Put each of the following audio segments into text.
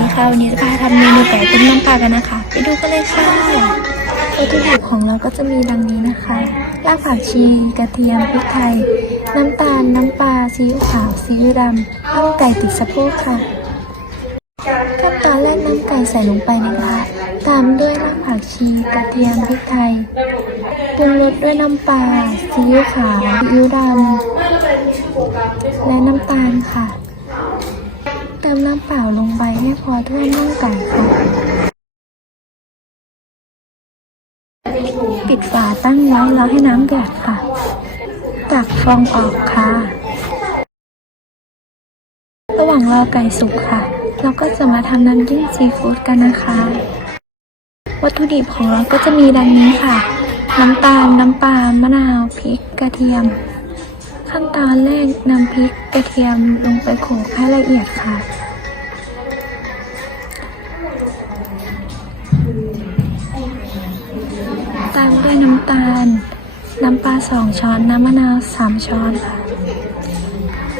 นะคะวันนี้จะพาทำเมนูไก่ต้มน้ำปลากันนะคะ ไปดูกันเลยค่ะวัตถุดิบของเราก็จะมีดังนี้นะคะรากผักชีกระเทียมพริกไทย น้ำตาลน้ำปลาซีอิ๊วขาวซีอิ๊วดำน้ำไก่ติดสะโพกค่ะขั้นตอนแรกน้ำไก่ใส่ลงไปในกระทะตามด้วยรากผักชีกระเทียมพริกไทยปรุงรสด้วยน้ำปลาซีอิ๊วขาวซีอิ๊วดำและน้ำตาลค่ะ มน้ำเปล่าลงไปให้พอท่วมน่องไก่ค่ะ ปิดฝาตั้งไว้แล้วให้น้ำเดือดค่ะ ตักฟองออกค่ะ ระหว่างรอไก่สุกค่ะ เราก็จะมาทำน้ำจิ้มซีฟู้ดกันนะคะ วัตถุดิบของเราก็จะมีดังนี้ค่ะ น้ำตาล น้ำปลามะนาว พริก กระเทียมขั้นตอนแรกนำพริกกระเทียมลงไปโขลกให้ละเอียดค่ะ ตามด้วยน้ำตาล น้ำปลาสองช้อน น้ำมะนาวสามช้อนค่ะ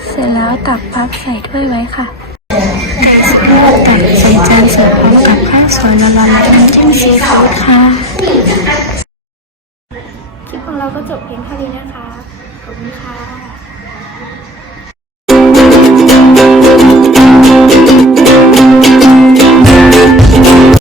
เสร็จแล้วตักพักใส่ถ้วยไว้ค่ะตักใส่จานเสิร์ฟพร้อมกับข้าวสวยร้อนๆและน้ำจิ้มซีฟู้ดค่ะคลิปของเราก็จบเพียงเท่านี้นะคะ ขอบคุณค่ะ